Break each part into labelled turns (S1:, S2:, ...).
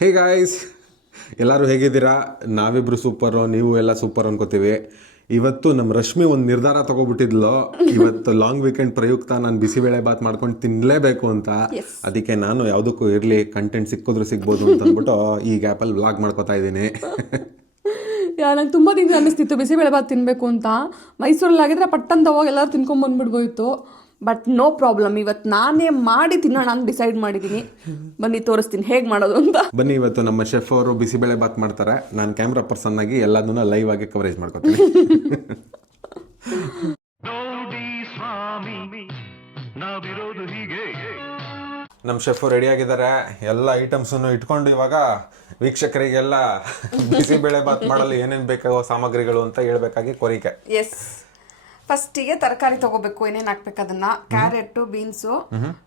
S1: Hey guys ಎಲ್ಲರೂ ಹೇಗಿದ್ದೀರಾ? ನಾವಿಬ್ರು ಸೂಪರು ನೀವು ಎಲ್ಲ ಸೂಪರ್ ಅನ್ಕೋತೀವಿ. ಇವತ್ತು ನಮ್ಮ ರಶ್ಮಿ ಒಂದು ನಿರ್ಧಾರ ತಗೋಬಿಟ್ಟಿದ್ಲು. ಇವತ್ತು ಲಾಂಗ್ ವೀಕೆಂಡ್ ಪ್ರಯುಕ್ತ ನಾನು ಬಿಸಿಬೇಳೆ ಬಾತ್ ಮಾಡ್ಕೊಂಡು ತಿನ್ನಲೇಬೇಕು ಅಂತ. ಅದಕ್ಕೆ ನಾನು ಯಾವುದಕ್ಕೂ ಇರಲಿ ಕಂಟೆಂಟ್ ಸಿಕ್ಕಿದ್ರು ಸಿಗ್ಬೋದು ಅಂತ ಅಂದ್ಬಿಟ್ಟು ಈ ಗ್ಯಾಪಲ್ಲಿ ವ್ಲಾಗ್ ಮಾಡ್ಕೋತಾ ಇದ್ದೀನಿ.
S2: ಯಾ ನಂಗೆ ತುಂಬ ದಿನ ಅನ್ನಿಸ್ತಿತ್ತು ಬಿಸಿಬೇಳೆ ಬಾತ್ ತಿನ್ನಬೇಕು ಅಂತ. ಮೈಸೂರಲ್ಲಾಗಿದ್ರೆ ಪಟ್ಟಂತ ಹೋಗಿ ಎಲ್ಲರೂ ತಿನ್ಕೊಂಡ್ ಬಂದ್ಬಿಡ್ಬೋಯ್ತು. ಬಟ್ ನೋ ಪ್ರಾಬ್ಲಮ್ ಇವತ್ತು ನಾನೇ ಮಾಡಿ ತಿನ್ನೋಣ ಅಂತ ಡಿಸೈಡ್ ಮಾಡಿದ್ದೀನಿ ಬನ್ನಿ ತೋರಿಸ್ತೀನಿ. ಹೇಗೆ ಮಾಡೋದು ಅಂತ.
S1: ಬನ್ನಿ ಇವತ್ತು ನಮ್ಮ ಶೆಫ್ ಅವರು ಬಿಸಿಬೇಳೆ ಬಾತ್ ಮಾಡ್ತಾರೆ. ನಾನು ಕ್ಯಾಮ್ರಾ ಪರ್ಸನ್ ಆಗಿ ಎಲ್ಲದನ್ನ ಲೈವ್ ಆಗಿ ಕವರೇಜ್ ಮಾಡ್ಕೊತೀನಿ. ನಮ್ಮ ಶೆಫ್ ರೆಡಿ ಆಗಿದ್ದಾರೆ. ಎಲ್ಲ ಐಟಮ್ಸನ್ನು ಇಟ್ಕೊಂಡು ಇವಾಗ ವೀಕ್ಷಕರಿಗೆಲ್ಲ ಬಿಸಿಬೇಳೆ ಬಾತ್ ಮಾಡಲು ಏನೇನು ಬೇಕಾಗುವ ಸಾಮಗ್ರಿಗಳು ಅಂತ ಹೇಳ್ಬೇಕಾಗಿ ಕೋರಿಕೆ.
S2: ಎಸ್ ಫಸ್ಟಿಗೆ ತರಕಾರಿ ತಗೋಬೇಕು ಏನೇನು ಹಾಕ್ಬೇಕು ಅದನ್ನ. Carrot beans.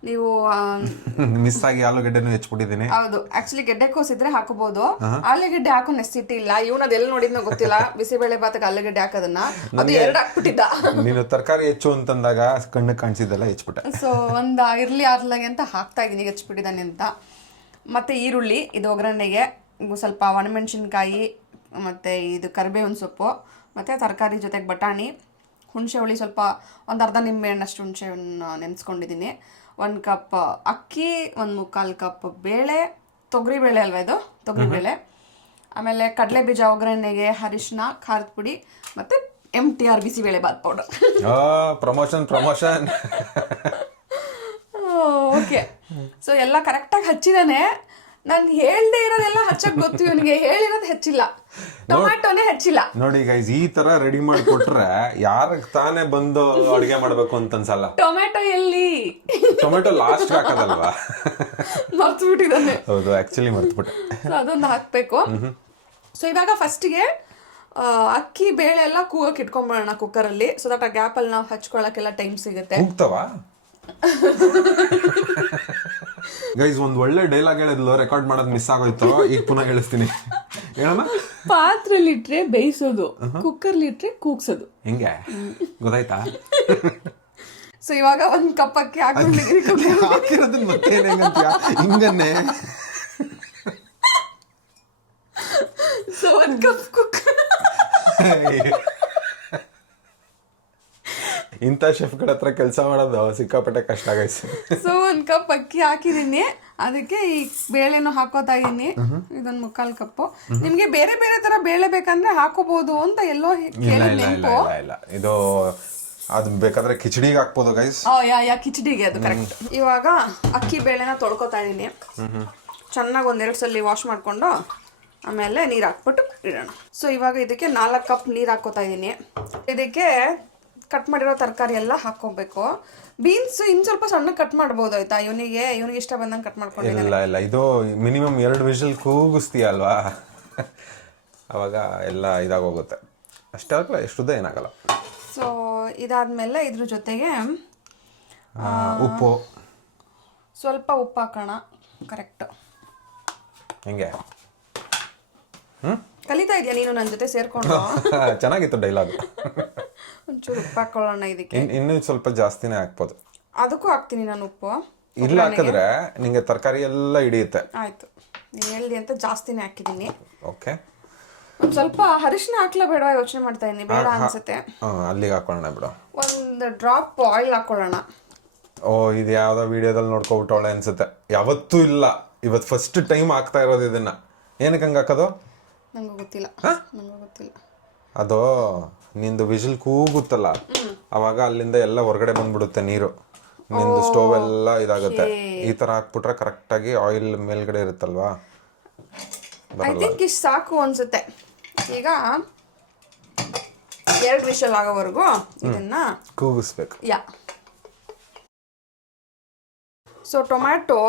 S2: ನೀವು ಆ,
S1: ಮಿಸ್ ಆಗಿ ಆಲೂಗಡ್ಡೆನೂ ಹೆಚ್ಬಿಟ್ಟಿದ್ದೀನಿ.
S2: ಹೌದು. ಆಕ್ಚುಲಿ ಗೆಡ್ಡೆ ಕೋಸಿದ್ರೆ ಹಾಕಬಹುದು ಆಲೂಗಡ್ಡೆ ಹಾಕೋ ನೆಸಿಟಿ ಇಲ್ಲ. ಇವನ್ ಅದೆಲ್ಲ ನೋಡಿದ್ನೋ ಗೊತ್ತಿಲ್ಲ. ಬಿಸಿಬೇಳೆ ಬಾತಕ್ಕೆ ಆಲೂಗಡ್ಡೆ ಹಾಕೋದನ್ನ. ಅದು ಎರಡು ಹಾಕ್ಬಿಟ್ಟಿದ್ದ.
S1: ನೀನು ತರಕಾರಿ ಹೆಚ್ಚು ಅಂತಂದಾಗ ಕಣ್ಣು ಕಾಣಿಸಿದ್ದೆಲ್ಲ ಹೆಚ್ಚಿಬಿಟ್ಟೆ
S2: ಸೊ ಒಂದು ಇರ್ಲಿ ಆರ್ಲಾಗೆ ಅಂತ ಹಾಕ್ತಾ ಇದ್ದೀನಿ ಹೆಚ್ಚಿಬಿಟ್ಟಿದ್ದಾನೆ ಅಂತ. ಮತ್ತೆ ಈರುಳ್ಳಿ ಇದು ಒಗ್ಗರಣೆಗೆ. ಇವು ಸ್ವಲ್ಪ ಒಣಮೆಣಸಿನ್ಕಾಯಿ ಮತ್ತೆ ಇದು ಕರಿಬೇವಿನ ಸೊಪ್ಪು ಮತ್ತೆ ತರಕಾರಿ ಜೊತೆಗೆ ಬಟಾಣಿ. ಹುಣಸೆ ಹುಳಿ ಸ್ವಲ್ಪ ಒಂದು ಅರ್ಧ ನಿಂಬೆ ಹಣ್ಣಷ್ಟು ಹುಣಸೆ ಹಣ್ಣು ನೆನೆಸ್ಕೊಂಡಿದ್ದೀನಿ. ಒಂದು ಕಪ್ ಅಕ್ಕಿ ಒಂದು ಮುಕ್ಕಾಲು ಕಪ್ ಬೇಳೆ ತೊಗರಿ ಬೇಳೆ ಅಲ್ವಾ ಇದು? ತೊಗರಿ ಬೇಳೆ. ಆಮೇಲೆ ಕಡಲೆ ಬೀಜ ಒಗ್ಗರಣೆಗೆ ಅರಿಶಿನ ಖಾರದ ಪುಡಿ ಮತ್ತು M T R bisi bele bath powder
S1: promotion promotion
S2: okay so ಎಲ್ಲ ಕರೆಕ್ಟಾಗಿ ಹಚ್ಚಿದಾನೆ. ನಾನು ಹೇಳ್ದೆ ಇರೋದೆಲ್ಲ ಹಚ್ಚಕ್ ಗೊತ್ತು ಇವನಿಗೆ. ಹೇಳಿರೋದು ಹೆಚ್ಚಿಲ್ಲ. ಟೊಮ್ಯಾಟೋನೇ ಹೆಚ್ಚಿಲ್ಲ.
S1: ನೋಡಿ ಗೈಸ್ ಈ ತರ ರೆಡಿ ಮಾಡಿ ಕೊಟ್ರೆ ಯಾರಿಗೆ ತಾನೇ ಬಂದು ಅಡುಗೆ ಮಾಡ್ಬೇಕು ಅಂತ ಅನ್ಸಲ್ಲ.
S2: ಟೊಮ್ಯಾಟೋ ಎಲ್ಲಿ?
S1: ಟೊಮ್ಯಾಟೋ ಲಾಸ್ಟ್ ಹಾಕೋದಲ್ವಾ?
S2: ಮರ್ತು ಬಿಟ್ಟಿದ್ದಾನೆ
S1: ಹೌದು ಆಕ್ಚುಲಿ ಮರ್ತ್ಬಿಟ್ಟೆ.
S2: ಅದೊಂದು ಹಾಕ್ಬೇಕು. ಸೊ ಇವಾಗ ಫಸ್ಟಿಗೆ ಅಕ್ಕಿ ಬೇಳೆ ಎಲ್ಲ ಕೂಗಕ್ಕೆ ಇಟ್ಕೊಂಡ್ಬಿಡೋಣ ಕುಕ್ಕರಲ್ಲಿ ಸೊ ದಟ್ ಆ ಗ್ಯಾಪಲ್ಲಿ ನಾವು ಹಚ್ಕೊಳಕ್ಕೆಲ್ಲ ಟೈಮ್ ಸಿಗುತ್ತೆ.
S1: ಹೋಗ್ತಾವ? ಗೈಸ್ ಒಂದ್ ಒಳ್ಳೆ ಡೈಲಾಗ್ ಹೇಳಿದ್ಲು ರೆಕಾರ್ಡ್ ಮಾಡೋದ್ ಮಿಸ್ ಆಗೋಯ್ತು ಈಗ ಪುನಃ ಹೇಳಿಸ್ತೀನಿ. ಹೇಳೋಣ
S2: ಪಾತ್ರೆಲಿ ಇಟ್ರೆ ಬೇಯಿಸೋದು ಕುಕ್ಕರ್ಲಿ ಇಟ್ರೆ ಕೂಗ್ಸೋದು.
S1: ಹೆಂಗೆ? ಗೊತ್ತಾಯ್ತಾ?
S2: ಸೊ ಇವಾಗ ಒಂದು ಕಪ್ ಅಕ್ಕಿ ಹಾಕೊಂಡು
S1: ಹಾಕಿರೋದನ್ನ ಮತ್ತೆ ಹೆಂಗಂತೀಯ? ಹಿಂಗನ್ನೇ.
S2: ಸೊ ಒಂದ್ ಕಪ್ ಕುಕ್ಕರ್
S1: ಇಂಥ ಶೆಫ್ಗಳ ಹತ್ರ ಕೆಲಸ ಮಾಡೋದು ಸಿಕ್ಕಾಪಟ್ಟೆ ಕಷ್ಟ ಆಗೈತೆ
S2: ಸೊ ಒಂದು ಕಪ್ ಅಕ್ಕಿ ಹಾಕಿದೀನಿ ಅದಕ್ಕೆ ಈ ಬೇಳೆನೂ ಹಾಕೋತಾ ಇದ್ದೀನಿ ಇದೊಂದು ಮುಕ್ಕಾಲು ಕಪ್ಪು ನಿಮ್ಗೆ ಬೇರೆ ಬೇರೆ ತರ ಬೇಳೆ ಬೇಕಂದ್ರೆ ಹಾಕೋಬಹುದು ಅಂತ ಎಲ್ಲೋ ನೆನ್ಪು.
S1: ಇಲ್ಲ ಇದು ಅದು ಬೇಕಾದ್ರೆ ಕಿಚಡಿಗೆ ಹಾಕ್ಬೋದು ಗೈಸ್
S2: ಆ, ಯಾ ಯಾ ಕಿಚಡಿಗೆ ಅದು ಕರೆಕ್ಟ್ ಇವಾಗ ಅಕ್ಕಿ ಬೇಳೆನ ತೊಳ್ಕೊತಾ ಇದ್ದೀನಿ ಚೆನ್ನಾಗಿ ಒಂದೆರಡು ಸಲ ವಾಶ್ ಮಾಡ್ಕೊಂಡು ಆಮೇಲೆ ನೀರು ಹಾಕ್ಬಿಟ್ಟು ಇಡೋಣ. ಸೊ ಇವಾಗ ಇದಕ್ಕೆ ನಾಲ್ಕು ಕಪ್ ನೀರು ಹಾಕೋತಾ ಇದ್ದೀನಿ ಇದಕ್ಕೆ ಕಟ್ ಮಾಡಿರೋ ತರಕಾರಿ ಎಲ್ಲ ಹಾಕೋಬೇಕು ಬೀನ್ಸ್ ಇನ್ನು ಸ್ವಲ್ಪ ಸಣ್ಣ ಕಟ್ ಮಾಡ್ಬೋದು ಆಯ್ತಾ? ಇವನಿಗೆ ಇವನಿಗೆ ಇಷ್ಟ ಬಂದಂಗೆ ಕಟ್ ಮಾಡ್ಕೊಂಡಿದ್ದಾನೆ.
S1: ಇಲ್ಲ ಇಲ್ಲ. ಇದು ಮಿನಿಮಮ್ ಎರಡು ವಿಷಲ್ ಕೂಗಿಸ್ತೀಯ ಅಲ್ವಾ ಅವಾಗ ಎಲ್ಲ ಇದಾಗೋಗುತ್ತೆ. ಅಷ್ಟೇ ಅಲ್ವಾ? ಏನಾಗಲ್ಲ.
S2: ಸೊ ಇದಾದ್ಮೇಲೆ ಇದ್ರ ಜೊತೆಗೆ
S1: ಉಪ್ಪು.
S2: ಸ್ವಲ್ಪ ಉಪ್ಪು ಹಾಕೋಣ. ಕರೆಕ್ಟ್
S1: ಹೆಂಗೆ?
S2: ಕಲಿತಾ ಇದೆಯಾ ನೀನು ನನ್ನ ಜೊತೆ ಸೇರ್ಕೊಂಡು?
S1: ಚೆನ್ನಾಗಿತ್ತು ಡೈಲಾಗ್
S2: ಒಂಚೂರು ಉಪ್ಪು ಹಾಕೊಳ್ಳೋಣ ಇದಕ್ಕೆ.
S1: ಇನ್ನು ಸ್ವಲ್ಪ ಜಾಸ್ತಿನೇ ಹಾಕ್ಬೋದು.
S2: ಅದಕ್ಕೂ ಹಾಕ್ತೀನಿ ನಾನು ಉಪ್ಪು.
S1: ಇಲ್ಲ ಹಾಕಿದ್ರೆ ನಿಮಗೆ ತರಕಾರಿ ಎಲ್ಲ ಹಿಡಿಯುತ್ತೆ.
S2: ಆಯ್ತು. ನೀನು ಹೇಳ್ದಿ ಅಂತ ಜಾಸ್ತಿನೇ ಹಾಕಿದ್ದೀನಿ.
S1: ಓಕೆ.
S2: ಒಂದು ಸ್ವಲ್ಪ ಅರಿಶಿನ ಹಾಕ್ಲಾ ಬೇಡ ಯೋಚನೆ ಮಾಡ್ತಾ ಇದ್ದೀನಿ. ಬೇಡ ಅನ್ಸುತ್ತೆ.
S1: ಅಲ್ಲಿಗೆ ಹಾಕೊಳ್ಳೋಣ ಬಿಡು.
S2: ಒಂದು ಡ್ರಾಪ್ ಆಯಿಲ್ ಹಾಕೊಳ್ಳೋಣ.
S1: ಓ ಇದು ಯಾವುದೋ ವಿಡಿಯೋದಲ್ಲಿ ನೋಡ್ಕೊಬಿಟ್ಟವಳೆ ಅನ್ಸುತ್ತೆ. ಯಾವತ್ತೂ ಇಲ್ಲ. ಇವತ್ತು ಫಸ್ಟ್ ಟೈಮ್ ಹಾಕ್ತಾ ಇರೋದು ಇದನ್ನ. ಏನಕ್ಕೆ ಹಂಗೆ ಹಾಕೋದು?
S2: ನಂಗೆ ಗೊತ್ತಿಲ್ಲ. ನಂಗೆ ಗೊತ್ತಿಲ್ಲ.
S1: ಅದು ನಿಂದು ವಿಜಿಲ್ ಕೂಗುತ್ತಲ್ಲ ಅವಾಗ ಅಲ್ಲಿಂದ ಎಲ್ಲ ಹೊರಗಡೆ ಬಂದ್ಬಿಡುತ್ತೆ ನೀರು. ನಿಂದು ಸ್ಟೋವ್ ಎಲ್ಲ ಇದಾಗುತ್ತೆ. ಈ ತರ ಹಾಕ್ಬಿಟ್ರೆ ಕರೆಕ್ಟಾಗಿ ಆಯಿಲ್ ಮೇಲ್ಗಡೆ ಇರುತ್ತಲ್ವಾ?
S2: ಐ ಥಿಂಕ್ ಇಷ್ಟು ಸಾಕು ಅನ್ಸುತ್ತೆ. ಈಗ ಎರಡು ವಿಷಲ್ ಆಗೋವರೆಗೂ ಇದನ್ನ
S1: ಕೂಗಿಸ್ಬೇಕು.
S2: ಯಾ. ಸೊ ಟೊಮ್ಯಾಟೊ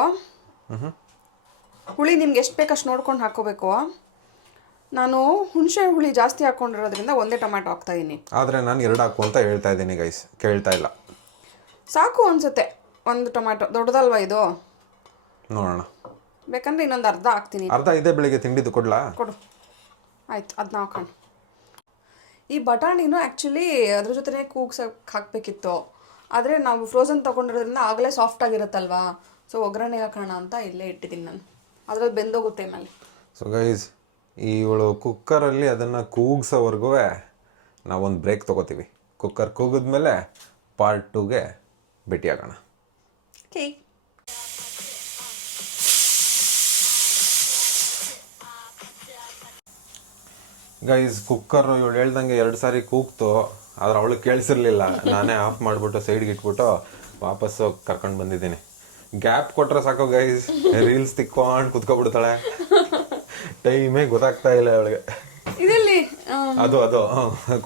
S2: ಹುಳಿ ನಿಮ್ಗೆ ಎಷ್ಟು ಬೇಕಷ್ಟು ನೋಡ್ಕೊಂಡು ಹಾಕೋಬೇಕು. ನಾನು ಹುಣಸೆ ಹುಳಿ ಜಾಸ್ತಿ ಹಾಕೊಂಡಿರೋದ್ರಿಂದ ಒಂದೇ ಟೊಮ್ಯಾಟೊ ಹಾಕ್ತಾ ಇದ್ದೀನಿ
S1: ಆದರೆ ನಾನು ಎರಡು ಹಾಕು ಅಂತ ಹೇಳ್ತಾ ಇದ್ದೀನಿ ಗೈಸ್ ಕೇಳ್ತಾ ಇಲ್ಲ.
S2: ಸಾಕು ಅನ್ಸುತ್ತೆ. ಒಂದು ಟೊಮ್ಯಾಟೊ. ದೊಡ್ಡದಲ್ವಾ ಇದು?
S1: ನೋಡೋಣ.
S2: ಬೇಕಂದ್ರೆ ಇನ್ನೊಂದು ಅರ್ಧ ಹಾಕ್ತೀನಿ.
S1: ಅರ್ಧ ಇದೇ ಬೆಳಿಗ್ಗೆ ತಿಂಡಿದ್ದು ಕೊಡ್ಲಾ?
S2: ಕೊಡು. ಆಯ್ತು ಅದನ್ನ ಹಾಕೋಣ. ಈ ಬಟಾಣಿನೂ ಆ್ಯಕ್ಚುಲಿ ಅದ್ರ ಜೊತೆನೇ ಕೂಗ್ಸಕ್ಕೆ ಹಾಕಬೇಕಿತ್ತು. ಆದರೆ ನಾವು ಫ್ರೋಝನ್ ತೊಗೊಂಡಿರೋದ್ರಿಂದ ಆಗಲೇ ಸಾಫ್ಟ್ ಆಗಿರುತ್ತಲ್ವಾ? ಸೊ ಒಗ್ಗರಣೆ ಹಾಕೋಣ ಅಂತ ಇಲ್ಲೇ ಇಟ್ಟಿದ್ದೀನಿ ನಾನು. ಅದರಲ್ಲಿ ಬೆಂದೋಗುತ್ತೆ ಆಮೇಲೆ.
S1: ಸೊ ಗೈಸ್ ಇವಳು ಕುಕ್ಕರಲ್ಲಿ ಅದನ್ನು ಕೂಗ್ಸೋವರೆಗೂ ನಾವೊಂದು ಬ್ರೇಕ್ ತೊಗೋತೀವಿ. ಕುಕ್ಕರ್ ಕೂಗಿದ್ಮೇಲೆ ಪಾರ್ಟ್ ಟೂಗೆ ಭೇಟಿಯಾಗೋಣ.
S2: ಆಗೋಣ
S1: ಗೈಸ್ ಕುಕ್ಕರ್ ಇವಳು ಹೇಳ್ದಂಗೆ ಎರಡು ಸಾರಿ ಕೂಗ್ತು ಆದ್ರೆ ಅವಳು ಕೇಳಿಸಿರ್ಲಿಲ್ಲ. ನಾನೇ ಆಫ್ ಮಾಡಿಬಿಟ್ಟು ಸೈಡ್ಗೆ ಇಟ್ಬಿಟ್ಟು ವಾಪಸ್ಸು ಕರ್ಕೊಂಡು ಬಂದಿದ್ದೀನಿ. ಗ್ಯಾಪ್ ಕೊಟ್ರೆ ಸಾಕು ಗೈಸ್ ರೀಲ್ಸ್ ತಿಕ್ಕೊಂಡು ಕುತ್ಕೊಬಿಡ್ತಾಳೆ. ಟೈಮೇ ಗೊತ್ತಾಗ್ತಾ ಇಲ್ಲ ಅವಳಿಗೆ.
S2: ಇದೆಲ್ಲಿ?
S1: ಅದು ಅದು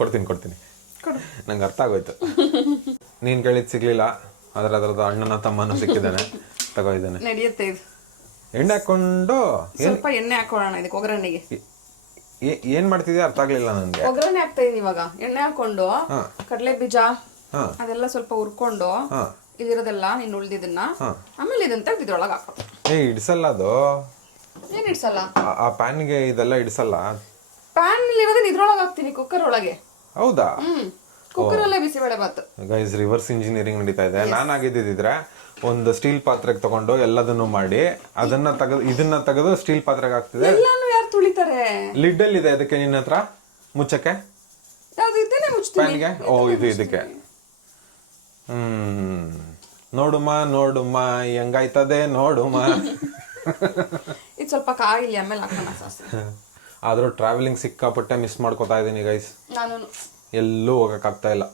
S1: ಕೊಡ್ತೀನಿ ಕೊಡ್ತೀನಿ. ನಂಗೆ ಅರ್ಥ ಆಗೋಯ್ತು. ನೀನು ಕೇಳಿದ್ ಸಿಗ್ಲಿಲ್ಲ ಆದ್ರೆ ಅದ್ರದ್ದು ಅಣ್ಣನ ತಮ್ಮನ ಸಿಕ್ಕಿದ್ದಾನೆ. ತಗೋ ಇದ್ದಾನೆ.
S2: ನಡೆಯುತ್ತೆ ಇದು.
S1: ಎಣ್ಣೆ ಹಾಕೊಂಡು
S2: ಸ್ವಲ್ಪ ಎಣ್ಣೆ ಹಾಕೊಳ್ಳೋಣ ಇದಕ್ಕೆ ಒಗ್ಗರಣೆಗೆ.
S1: ಏನ್ ಮಾಡ್ತಿದ್ಯಾ ಅರ್ಥ ಆಗ್ಲಿಲ್ಲ ನನಗೆ
S2: ಒಗ್ಗರಣೆ ಹಾಕ್ತಾ ಇದೀನಿ ಇವಾಗ. ಎಣ್ಣೆ ಹಾಕೊಂಡು ಕಡಲೆ ಬೀಜ. ಅದೆಲ್ಲ ಸ್ವಲ್ಪ ಹುರ್ಕೊಂಡು ಇದಿರೋದೆಲ್ಲ ನೀನು ಉಳ್ದಿದ್ದನ್ನ ಆಮೇಲೆ ಇದನ್ನ ತೆಗ್ದು ಹಾಕೋ.
S1: ಏ ಇಡ್ಸಲ್ಲ ಅದು.
S2: ಏನ್ ಇಡ್ಸಲ್ಲ?
S1: ಆ- ಪ್ಯಾನ್ಗೆ ಇದೆಲ್ಲ ಇಡ್ಸಲ್ಲ?
S2: ಪ್ಯಾನ್ ಇರೋದನ್ನ ಇದ್ರೊಳಗೆ ಹಾಕ್ತೀನಿ ಕುಕ್ಕರ್ ಒಳಗೆ.
S1: ಹೌದಾ?
S2: ಕುಕ್ಕರ್ ಅಲ್ಲೇ bisibele bath.
S1: Guys reverse engineering ನಡೀತಾ ಇದೆ. ನಾನು ಆಗಿದ್ದಿದ್ರೆ ಒಂದು ಸ್ಟೀಲ್ ಪಾತ್ರೆಗೆ ತಗೊಂಡು ಎಲ್ಲದನ್ನು ಮಾಡಿ ಅದನ್ನ ತೆಗೆದು ಇದನ್ನ ತೆಗೆದು ಸ್ಟೀಲ್ ಪಾತ್ರೆಗೆ ಹಾಕ್ತಿದೆ
S2: ಎಲ್ಲಾನು ಯಾರು ತುಳಿತಾರೆ?
S1: ಲಿಡ್ ಅಲ್ಲಿ ಇದೆ ಅದಕ್ಕೆ ನಿನ್ನ ಹತ್ರ? ಮುಚ್ಚಕ್ಕೆ?
S2: ಯಾವ್ದು ಇದನ್ನೇ ಮುಚ್ತೀನಿ.
S1: ಪ್ಯಾನ್ಗೆ ಓ ಇದು ಇದಕ್ಕೆ. ಹ್ಮ್ ನೋಡುಮ ನೋಡುಮ ಹೆಂಗಾಯ್ತದೆ ನೋಡುಮ.
S2: ಇದು ಸ್ವಲ್ಪ ಕಾಯಿಲಿ ಆಮೇಲೆ ಹಾಕೋಣ ಸಾಸ್
S1: ಆದ್ರೂ ಟ್ರಾವೆಲಿಂಗ್ ಸಿಕ್ಕಾಪಟ್ಟೆ ಮಿಸ್ ಮಾಡ್ಕೋತಾ ಇದ್ದೀನಿ ಗೈಸ್
S2: ನಾನು
S1: ಎಲ್ಲೂ ಹೋಗಕ್ಕಾಗ್ತಾ ಇಲ್ಲ.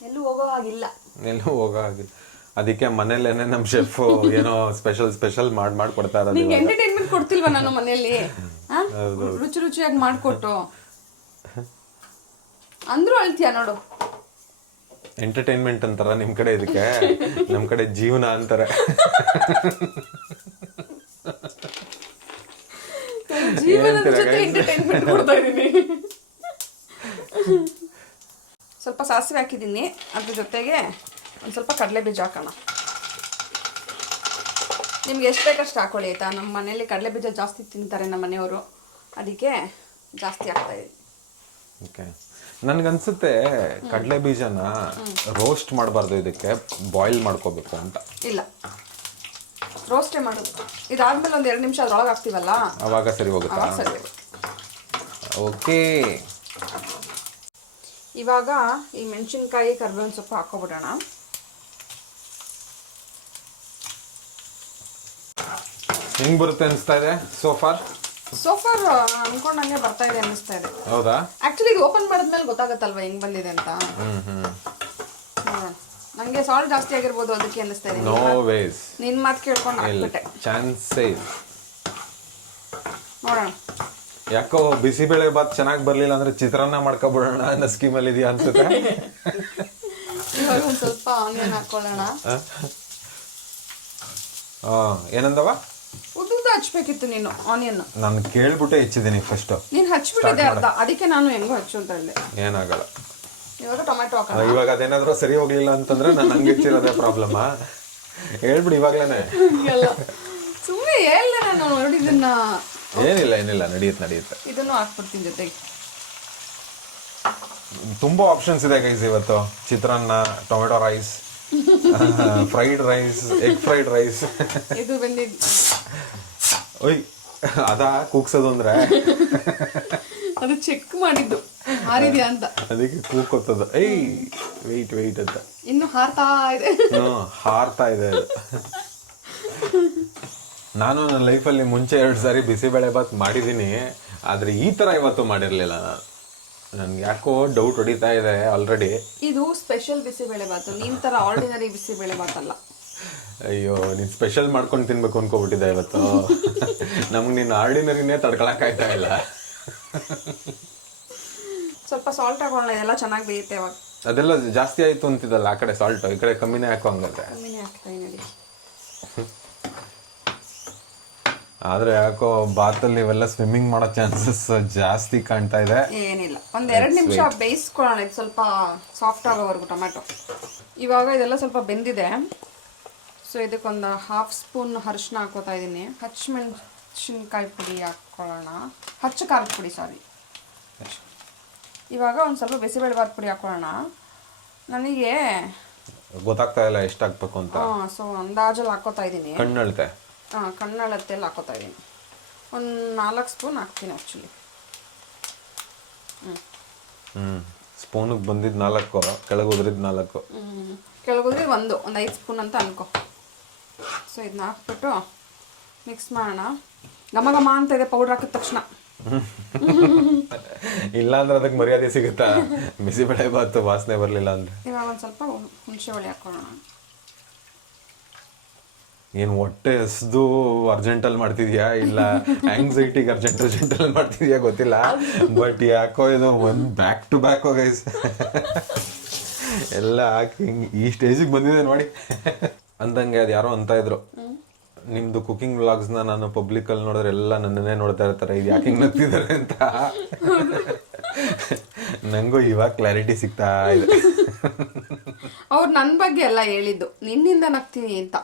S2: ಎಲ್ಲೂ ಹೋಗೋ ಹಾಗಿಲ್ಲ.
S1: ಎಲ್ಲೂ ಹೋಗೋ ಹಾಗಿಲ್ಲ. ಅದಕ್ಕೆ ಮನೇಲೇನೆ ನಮ್ಮ ಶೆಫ್ ಏನೋ ಸ್ಪೆಷಲ್ ಸ್ಪೆಷಲ್ ಮಾಡ್ ಮಾಡ್ಕೊಡ್ತಾ ಇರೋದು
S2: ನಿಂಗೆ ಎಂಟರ್ಟೈನ್ಮೆಂಟ್ ಕೊಡ್ತಿಲ್ವಾ ನಾನು ಮನೆಯಲ್ಲಿ? ಆ? ರುಚಿ ರುಚಿಯಾಗಿ ಮಾಡ್ಕೊಟ್ಟು. ಅಂದ್ರೂ ಅಳ್ತೀಯ ನೋಡು.
S1: ಎಂಟರ್ಟೈನ್ಮೆಂಟ್ ಅಂತಾರ ನಿಮ್ಮ ಕಡೆ ಇದಕ್ಕೆ? ನಮ್ಮ ಕಡೆ ಜೀವನ ಅಂತಾರೆ.
S2: ಸ್ವಲ್ಪ ಸಾಸಿವೆ ಹಾಕಿದ್ದೀನಿ. ಅದ್ರ ಜೊತೆಗೆ ಒಂದು ಸ್ವಲ್ಪ ಕಡಲೆ ಬೀಜ ಹಾಕೋಣ. ನಿಮ್ಗೆ ಎಷ್ಟು ಬೇಕಷ್ಟು ಹಾಕೊಳ್ಳಿ ಆಯ್ತಾ? ನಮ್ಮ ಮನೇಲಿ ಕಡಲೆ ಬೀಜ ಜಾಸ್ತಿ ತಿಂತಾರೆ ನಮ್ಮ ಮನೆಯವರು. ಅದಕ್ಕೆ ಜಾಸ್ತಿ ಹಾಕ್ತಾ ಇದ್ದೀನಿ
S1: ಓಕೆ. ನನ್ಗನ್ಸುತ್ತೆ ಕಡಲೆ ಬೀಜನ ರೋಸ್ಟ್ ಮಾಡಬಾರ್ದು ಇದಕ್ಕೆ ಬಾಯ್ಲ್ ಮಾಡ್ಕೋಬೇಕು ಅಂತ.
S2: ಇಲ್ಲ. ರೋಸ್ಟೇ ಮಾಡೋದು. ಇದಾದ್ಮೇಲೆ ಒಂದು ಎರಡು ನಿಮಿಷ ಅದ್ರೊಳಗೆ ಹಾಕ್ತೀವಲ್ಲ?
S1: ಅವಾಗ ಸರಿ ಹೋಗುತ್ತಾ?
S2: ಸರಿ.
S1: ಓಕೆ.
S2: ಇವಾಗ ಈ ಮೆಣಸಿನ್ಕಾಯಿ ಕರ್ಬೇವಿನ ಸೊಪ್ಪು ಹಾಕೋಬಿಡೋಣ
S1: ಹೆಂಗ್ ಬರುತ್ತೆ ಅನಿಸ್ತಾ ಇದೆ ಸೋಫಾರ್
S2: ಸೋಫಾರ್ ಅನ್ಕೊಂಡಂಗೆ ಬರ್ತಾ ಇದೆ ಅನಿಸ್ತಾ ಇದೆ.
S1: ಹೌದಾ?
S2: ಆಕ್ಚುಲಿ ಇದು ಓಪನ್ ಮಾಡಿದ್ಮೇಲೆ ಗೊತ್ತಾಗತ್ತಲ್ವಾ ಹೆಂಗ್ ಬಂದಿದೆ ಅಂತ? ನೋಡೋಣ ನಂಗೆ ಸಾಲ್ಟ್ ಜಾಸ್ತಿ ಆಗಿರ್ಬೋದು ಅದಕ್ಕೆ ಅನಿಸ್ತಾ ಇದೆ.
S1: ನೋ ವೇಸ್
S2: ನಿನ್ ಮಾತು ಕೇಳ್ಕೊಂಡು ಹಾಕ್ಬಿಟ್ಟೆ
S1: ಚಾನ್ಸೇ
S2: ನೋಡೋಣ.
S1: ಯಾಕೋ ಬಿಸಿಬೇಳೆ ಬಾತ್ ಚೆನ್ನಾಗಿ ಬರ್ಲಿಲ್ಲ ಅಂದ್ರೆ ಚಿತ್ರಾನ್ನ ಮಾಡ್ಕೊಬಿಡೋಣ ಅನ್ನೋ ಸ್ಕೀಮಲ್ಲಿ ಇದೆಯಾ ಅನ್ಸುತ್ತೆ?
S2: ಇವಾಗ ಒಂದು ಸ್ವಲ್ಪ ಆನಿಯನ್ ಹಾಕೊಳ್ಳೋಣ.
S1: ಏನಂದವ?
S2: ಹಚ್ಬೇಕಿತ್ತು ನೀನು ಆನಿಯನ್
S1: ನಾನು ಕೇಳ್ಬಿಟ್ಟೆ ಹೆಚ್ಚಿದ್ದೀನಿ ಫಸ್ಟ್
S2: ನೀನು ಹಚ್ಬಿಟ್ಟಿದ್ದೆ ಅರ್ಧ. ಅದಕ್ಕೆ ನಾನು ಹೆಂಗೋ ಹಚ್ಚು ಅಂತ ಹೇಳಿದೆ.
S1: ಏನಾಗಲ್ಲ.
S2: ಇವಾಗ ಟೊಮೆಟೊ ಹಾಕೋಣ.
S1: ಇವಾಗ ಅದೇನಾದ್ರೂ ಸರಿ ಹೋಗ್ಲಿಲ್ಲ ಅಂತಂದ್ರೆ ನಾನು ಹಂಗೆ ಹೆಚ್ಚಿರೋದೇ ಪ್ರಾಬ್ಲಮ್ ಹೇಳ್ಬಿಡಿ ಇವಾಗ್ಲೇನೆ.
S2: ಸುಮ್ಮನೆ ಹೇಳ್ದೆ ನಾನು ನೋಡಿ ಇದನ್ನ.
S1: ಏನಿಲ್ಲ ಏನಿಲ್ಲ. ನಡೆಯುತ್ತೆ ನಡೆಯುತ್ತೆ
S2: ಇದನ್ನು ಹಾಕ್ಬಿಡ್ತೀನಿ ಜೊತೆಗೆ.
S1: ತುಂಬಾ ಆಪ್ಷನ್ಸ್ ಇದೆ ಗೈಸ್ ಇವತ್ತು. Chitranna tomato rice fried rice egg fried rice
S2: ಇದು ಬಂದಿದ್ದು
S1: ಓಯ್ ಅದ ಕೂಗ್ಸೋದು ಅಂದ್ರೆ?
S2: ಅದು ಚೆಕ್ ಮಾಡಿದ್ದು. ಹಾರಿದ್ಯಾ ಅಂತ.
S1: ಅದಕ್ಕೆ ಕೂಕೋತದ ಏಯ್ ವೆಯ್ಟ್ ವೆಯ್ಟ್ ಅಂತ.
S2: ಇನ್ನು ಹಾರ್ತಾ ಇದೆ.
S1: ಹ್ಮ್ ಹಾರ್ತಾ ಇದೆ ಅದು. ನಾನು ನನ್ನ ಲೈಫಲ್ಲಿ ಮುಂಚೆ ಎರಡು ಸಾರಿ ಬಿಸಿಬೇಳೆ ಬಾತ್ ಮಾಡಿದ್ದೀನಿ. ಆದ್ರೆ ಈ ತರ ಇವತ್ತು ಮಾಡಿರಲಿಲ್ಲ ನಾನು. ನನ್ಗೆ ಯಾಕೋ ಡೌಟ್ ಹೊಡಿತಾ ಇದೆ ಆಲ್ರೆಡಿ
S2: ಇದು ಸ್ಪೆಷಲ್ ಬಿಸಿಬೇಳೆ ಬಾತು ನಿಮ್ಮ ತರ ಆರ್ಡಿನರಿ ಬಿಸಿಬೇಳೆ ಬಾತ್ ಅಲ್ಲ
S1: ಅಯ್ಯೋ ನೀನ್ ಸ್ಪೆಷಲ್ ಮಾಡ್ಕೊಂಡು ತಿನ್ಬೇಕು ಅನ್ಕೋಬಿಟ್ಟಿದೆ ಇವತ್ತು. ನಮ್ಗೆ ನಿನ್ನ ಆರ್ಡಿನರಿನೇ ತಡ್ಕೊಳಕ್ಕಾಯ್ತಾ ಇಲ್ಲ.
S2: ಸ್ವಲ್ಪ ಸಾಲ್ಟ್ ಹಾಕೊಳ್ಳೋಣ ಎಲ್ಲ ಚೆನ್ನಾಗಿ ಬೇಯುತ್ತೆ ಇವಾಗ.
S1: ಅದೆಲ್ಲ ಜಾಸ್ತಿ ಆಯ್ತು ಅಂತಿದ್ದಲ್ಲ ಆ ಕಡೆ ಸಾಲ್ಟ್ ಈ ಕಡೆ ಕಮ್ಮಿನೇ ಹಾಕೋ ಹಂಗಾದ್ರೆ
S2: ಕಮ್ಮಿನೇ ಹಾಕ್ತೀನಿ ನೋಡಿ.
S1: ಆದ್ರೆ ಯಾಕೋ ಬಾತಲ್ಲಿ ಇವೆಲ್ಲ ಸ್ವಿಮ್ಮಿಂಗ್ ಮಾಡೋ ಚಾನ್ಸಸ್ ಜಾಸ್ತಿ ಕಾಣ್ತಾ ಇದೆ.
S2: ಏನಿಲ್ಲ. ಒಂದ್ ಎರಡು ನಿಮಿಷ ಬೇಯಿಸ್ಕೊಳ್ಳೋಣ ಇದು ಸ್ವಲ್ಪ ಸಾಫ್ಟ್ ಆಗೋವರೆಗೂ ಟೊಮ್ಯಾಟೊ. ಇವಾಗ ಇದೆಲ್ಲ ಸ್ವಲ್ಪ ಬೆಂದಿದೆ. ಸೊ ಇದಕ್ಕೊಂದು ಹಾಫ್ ಸ್ಪೂನ್ ಅರಿಶಿನ ಹಾಕೋತಾ ಇದ್ದೀನಿ. ಹಚ್ಚಿಮೆಣಸಿನ್ಕಾಯಿ ಪುಡಿ ಹಾಕ್ಕೊಳ್ಳೋಣ. ಹಚ್ಚ ಖಾರದ ಪುಡಿ ಸಾರಿ ಇವಾಗ ಒಂದು ಸ್ವಲ್ಪ ಬಿಸಿಬೇಳೆಬಾತ್ ಪುಡಿ ಹಾಕೊಳ್ಳೋಣ ನನಗೆ
S1: ಗೊತ್ತಾಗ್ತಾ ಇಲ್ಲ ಎಷ್ಟಾಗ್ಬೇಕು ಅಂತ.
S2: ಹಾಂ ಸೊ ಅಂದಾಜಲ್ಲಿ ಹಾಕೋತಾ ಇದ್ದೀನಿ.
S1: ಕಣ್ಣಳತೆ.
S2: ಹಾಂ ಕಣ್ಣಳತೆಯಲ್ಲಿ ಹಾಕೋತಾ ಇದ್ದೀನಿ. ಒಂದು ನಾಲ್ಕು ಸ್ಪೂನ್ ಹಾಕ್ತೀನಿ ಆ್ಯಕ್ಚುಲಿ
S1: ಹ್ಞೂ ಸ್ಪೂನಿಗೆ ಬಂದಿದ್ದು ನಾಲ್ಕು ಕೆಳಗೆ ಉದ್ರಿದ್ದು ನಾಲ್ಕು.
S2: ಕೆಳಗೋದ್ರೆ ಒಂದು ಒಂದು ಐದು ಸ್ಪೂನ್ ಅಂತ ಅನ್ಕೋ. ಸೊ ಇದನ್ನ ಹಾಕ್ಬಿಟ್ಟು ಮಿಕ್ಸ್ ಮಾಡೋಣ. ಘಮ ಘಮ ಅಂತ ಇದೆ ಪೌಡರ್ ಹಾಕಿದ ತಕ್ಷಣ.
S1: ಇಲ್ಲ ಅಂದ್ರೆ ಅದಕ್ಕೆ ಮರ್ಯಾದೆ ಸಿಗುತ್ತಾ? ಬಿಸಿಬೇಳೆ ಬಾತು ವಾಸನೆ ಬರಲಿಲ್ಲ ಅಂದ್ರೆ.
S2: ಇವಾಗ ಒಂದು ಸ್ವಲ್ಪ ಹುಣಸೆ ಹುಳಿ ಹಾಕೋಣ.
S1: ಏನು ಹೊಟ್ಟೆ ಹಸ್ದು ಅರ್ಜೆಂಟಲ್ಲಿ ಮಾಡ್ತಿದ್ಯಾ? ಇಲ್ಲ ಆಂಗ್ಸೈಟಿಗೆ ಅರ್ಜೆಂಟ್ ಅರ್ಜೆಂಟಲ್ಲಿ ಮಾಡ್ತಿದ್ಯಾ ಗೊತ್ತಿಲ್ಲ. ಬಟ್ ಯಾಕೋ ಇದು ಒಂದು ಬ್ಯಾಕ್ ಟು ಬ್ಯಾಕ್ ಹೋಗೈಸ್ ಎಲ್ಲ ಹಾಕಿ ಹಿಂಗೆ ಈ ಸ್ಟೇಜಿಗೆ ಬಂದಿದೆ ನೋಡಿ. ಅಂದಂಗೆ ಅದು ಯಾರೋ ಅಂತ ಇದ್ರು. ನಿಮ್ದು ಕುಕಿಂಗ್ ವ್ಲಾಗ್ಸ್ನ ನಾನು ಪಬ್ಲಿಕ್ ಅಲ್ಲಿ ನೋಡಿದ್ರೆ ಎಲ್ಲ ನನ್ನನ್ನೇ ನೋಡ್ತಾ ಇರ್ತಾರೆ. ಇದು ಯಾಕೆ ಹಿಂಗೆ ನಗ್ತಿದ್ದಾರೆ ಅಂತ. ನಂಗೂ ಇವಾಗ ಕ್ಲಾರಿಟಿ ಸಿಗ್ತಾ ಇದೆ.
S2: ಅವ್ರು ನನ್ನ ಬಗ್ಗೆ ಎಲ್ಲ ಹೇಳಿದ್ದು. ನಿನ್ನಿಂದ ನಗ್ತೀನಿ ಅಂತ.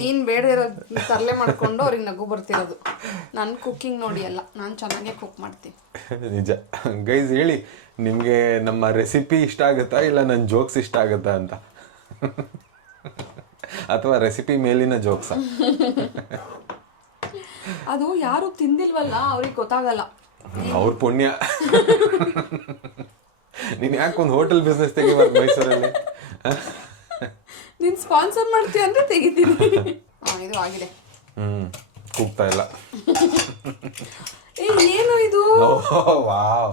S2: ನೀನ್ ಬೇಡ ಇರೋ ತರಲೆ ಮಾಡ್ಕೊಂಡು ಅವ್ರಿಗೆ ನಗು ಬರ್ತಿರೋದು. ನನ್ನ ಕುಕ್ಕಿಂಗ್ ನೋಡಿ ಅಲ್ಲ ನಾನು ಚೆನ್ನಾಗೇ ಕುಕ್ ಮಾಡ್ತೀನಿ.
S1: ನಿಜ. ಗೈಸ್ ಹೇಳಿ ನಿಮಗೆ ನಮ್ಮ ರೆಸಿಪಿ ಇಷ್ಟ ಆಗುತ್ತಾ ಇಲ್ಲ ನನ್ನ ಜೋಕ್ಸ್ ಇಷ್ಟ ಆಗುತ್ತಾ ಅಂತ? ಅಥವಾ ರೆಸಿಪಿ ಮೇಲಿನ ಜೋಕ್ಸ
S2: ಅದು ಯಾರು ತಿಂದಿಲ್ವಲ್ಲ ಅವ್ರಿಗೆ ಗೊತ್ತಾಗಲ್ಲ.
S1: ಅವ್ರ ಪುಣ್ಯ. ನೀನ್ ಯಾಕೆ ಒಂದು ಹೋಟೆಲ್ ಬಿಸ್ನೆಸ್ ತೆಗಿಬಾರ್ದು ಮೈಸೂರಲ್ಲಿ?
S2: ನೀನ್ ಸ್ಪಾನ್ಸರ್ ಮಾಡ್ತೀಯ ಅಂದ್ರೆ ತೆಗಿತೀನಿ. ಇದು ಆಗಿದೆ.
S1: ಹ್ಮ್. ಕೂಗ್ತಾ ಇಲ್ಲ
S2: ಏನು ಇದು?
S1: ವಾವ್.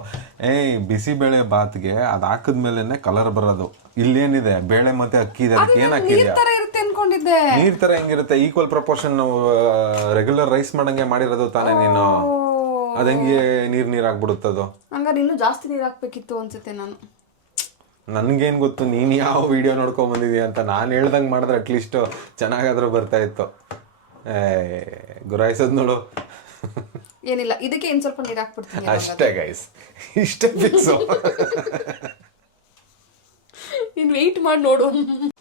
S1: ಏಯ್ ಬಿಸಿಬೇಳೆ ಬಾತ್ಗೆ ಅದು ಹಾಕಿದ್ಮೇಲೆ ಕಲರ್ ಬರೋದು. ಇಲ್ಲೇನಿದೆ ಬೇಳೆ ಮತ್ತೆ ಅಕ್ಕಿ ಇದೆ ಅದಕ್ಕೆ ಏನ್
S2: ಅಕ್ಕಿ
S1: ಹಾಕಿದ್ಯಾ?
S2: ತರ ಇರುತ್ತೆ ಅನ್ಕೊಂಡಿದ್ದೆ.
S1: ನೀರ್ ತರ ಹೆಂಗಿರುತ್ತೆ? ಈಕ್ವಲ್ ಪ್ರಪೋರ್ಷನ್ ರೆಗ್ಯುಲರ್ ರೈಸ್ ಮಾಡಂಗೆ ಮಾಡಿರೋದು ತಾನೇ ನೀನು. ಅದಂಗೆ ಹೆಂಗೆ ನೀರ್ ನೀರ್ ಆಗ್ಬಿಡುತ್ತದು
S2: ಹಂಗಾರೆ ಇನ್ನೂ ಜಾಸ್ತಿ ನೀರ್ ಹಾಕ್ಬೇಕಿತ್ತು ಅನ್ಸುತ್ತೆ ನಾನು.
S1: ನನ್ಗೇನ್ ಗೊತ್ತು ನೀನ್ ಯಾವ ವಿಡಿಯೋ ನೋಡ್ಕೊಂಡ್ ಬಂದಿದ್ಯಾ ಅಂತ ನಾನು ಹೇಳ್ದಂಗ್ ಮಾಡಿದ್ರೆ ಅಟ್ಲೀಸ್ಟ್ ಚೆನ್ನಾಗಾದ್ರೂ ಬರ್ತಾ ಇತ್ತು. ಗುರಾಯಿಸೋದ್ ನೋಡು
S2: ಏನಿಲ್ಲ ಇದಕ್ಕೆ ಇನ್ ಸ್ವಲ್ಪ ನೀರು ಹಾಕ್ಬಿಡ್ತೀನಿ
S1: ಅಷ್ಟೇ ಗೈಸ್ ಇಷ್ಟೇ ಫಿಕ್ಸು
S2: ಇನ್ ವೆಯ್ಟ್ ಮಾಡಿ ನೋಡು.